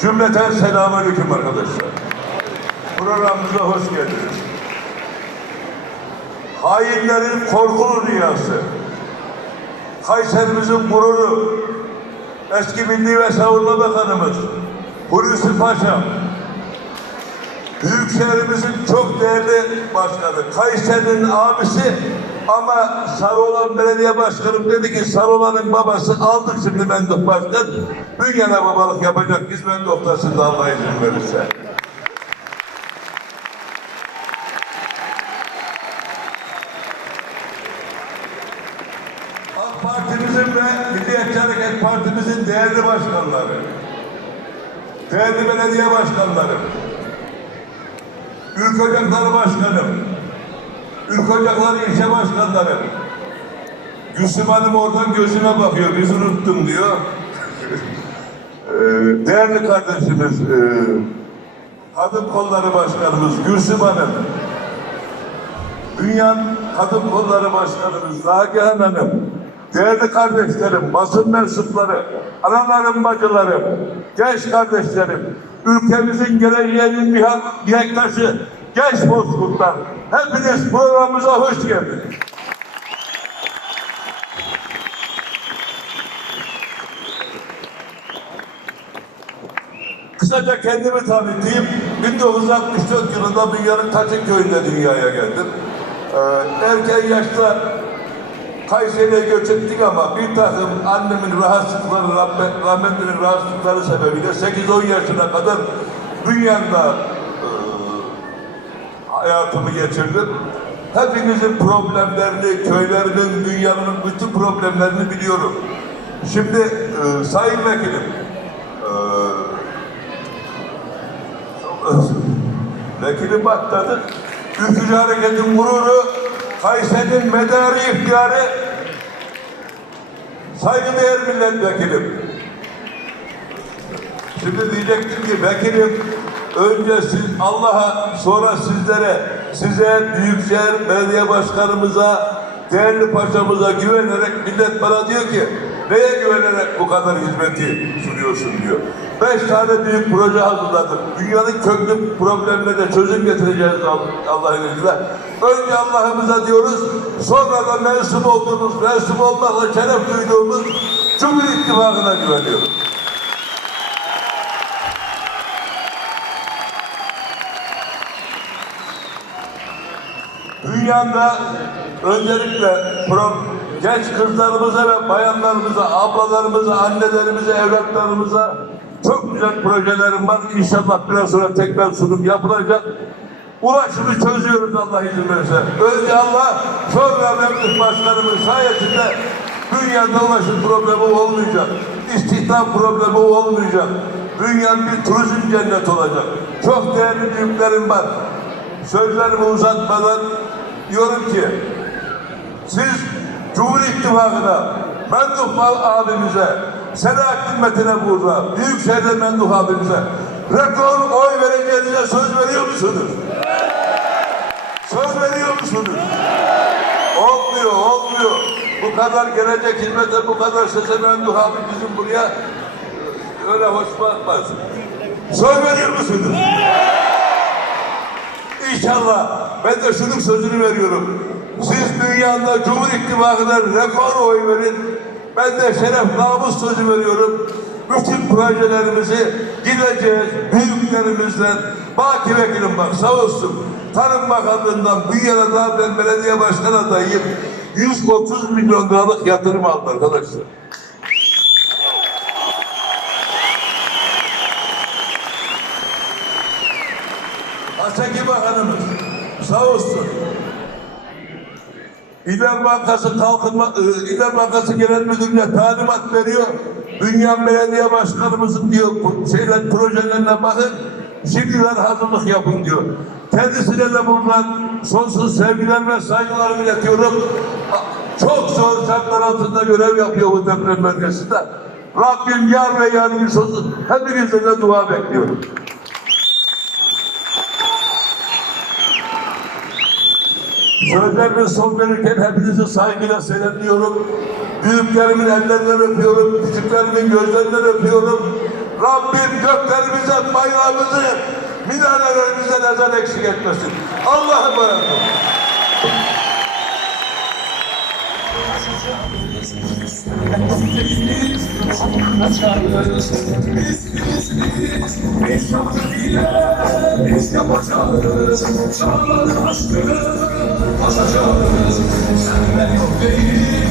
Cümleten selamünaleyküm arkadaşlar. Programımıza hoş geldiniz. Hainlerin korkulu rüyası. Kayserimizin gururu. Eski Milli ve Savunma Bakanımız Hulusi Paşa. Büyükşehirimizin çok değerli başkanı. Kayseri'nin abisi ama Sarıoğlan Belediye Başkanım dedi ki Sarıoğlan'ın babası aldık şimdi Menduh Başkan. Bünyana babalık yapacak biz Menduh'tasın da Allah izin verirse. AK Partimizin ve Milliyetçi Hareket Partimizin değerli başkanları, değerli belediye başkanları, Ülke Ocakları Başkanım, Ülke Ocakları İlçe Başkanları, Gülsüm Hanım oradan gözüme bakıyor, bizi unuttun diyor. Ee, değerli kardeşimiz, e, Kadın Kolları Başkanımız Gülsüm Hanım, Dünyanın Kadın Kolları Başkanımız Nagihan Hanım, değerli kardeşlerim, basın mensupları, analarım, bacılarım, genç kardeşlerim, ülkemizin geleceğinin mihenk mihenktaşı, genç bozkurtlar, hepiniz programımıza hoş geldiniz. Kısaca kendimi tanıtayım. 1964 yılında Dünyanın Taçın Köyü'nde dünyaya geldim. Ee, erken yaşta Kayseri'ye göç ettik ama bir takım annemin rahatsızlıkları, rahmet, rahatsızlıkları sebebiyle 8-10 yaşına kadar dünyada hayatımı geçirdim. Hepinizin problemlerini, köylerimin, dünyanın bütün problemlerini biliyorum. Şimdi e, Sayın Vekilim, e, Vekilim atladı. Ülkücü Hareket'in gururu, Kayseri'nin medarı ihtiyarı, saygıdeğer milletvekilim. Şimdi diyecektim ki vekilim önce siz Allah'a sonra sizlere, size Büyükşehir Belediye Başkanımıza, değerli paşamıza güvenerek millet bana diyor ki neye güvenerek bu kadar hizmeti sunuyorsun diyor. Beş tane büyük proje hazırladık. Dünyanın köklü problemlerine çözüm getireceğiz Allah'ın izniyle. Önce Allah'ımıza diyoruz, sonra da mensup olduğumuz, mensup olmakla şeref duyduğumuz Cumhur İttifakı'na güveniyoruz. Dünyada öncelikle genç kızlarımıza ve bayanlarımıza, ablalarımıza, annelerimize, evlatlarımıza çok güzel projelerim var. İnşallah biraz sonra tekrar sunum yapılacak. Ulaşımı çözüyoruz Allah izin verirse. Önce Allah, sonra Mevlüt Başkanımız sayesinde dünyada ulaşım problemi olmayacak. İstihdam problemi olmayacak. Dünyanın bir turizm cennet olacak. Çok değerli büyüklerim var sözlerimi uzatmadan diyorum ki siz Cumhur İttifakı'na Menduh abimize Selahattin Metin'e burada Büyükşehir'de Menduh abimize rekor oy vereceğinize söz veriyor musunuz? Söz veriyor musunuz? Olmuyor, olmuyor. Bu kadar gelecek hizmete, bu kadar sese Menduh abi bizim buraya öyle hoş bakmaz. Söz veriyor musunuz? İnşallah ben de şunun sözünü veriyorum. Siz dünyada Cumhur İttifakı'na rekor oy verin. Ben de şeref namus sözü veriyorum. Bütün projelerimizi gideceğiz büyüklerimizden. Baki Vekilim bak sağ olsun. Tarım Bakanlığı'ndan bu yana da ben belediye başkan adayım. 130 milyon liralık yatırım aldı arkadaşlar. Haseki Bakanımız sağ olsun. İller Bankası Kalkınma, e, İller Bankası Genel Müdürlüğü'ne talimat veriyor. Dünya Belediye Başkanımızın diyor şeyler projelerine bakın. Şimdiden hazırlık yapın diyor. Kendisine de buradan sonsuz sevgiler ve saygılarımı iletiyorum. Çok zor şartlar altında görev yapıyor bu deprem bölgesinde. Rabbim yar ve yardımcısı olsun. Hepinizden de dua bekliyorum. Sözlerime son verirken hepinizi saygıyla selamlıyorum. Büyüklerimin ellerinden öpüyorum, küçüklerimin gözlerinden öpüyorum. Rabbim göklerimize, bayrağımızı, minarelerimize nazar eksik etmesin. Allah'a emanet olun. Biz yapacağız, çağları aşkını aşacağız. Senle yok değil.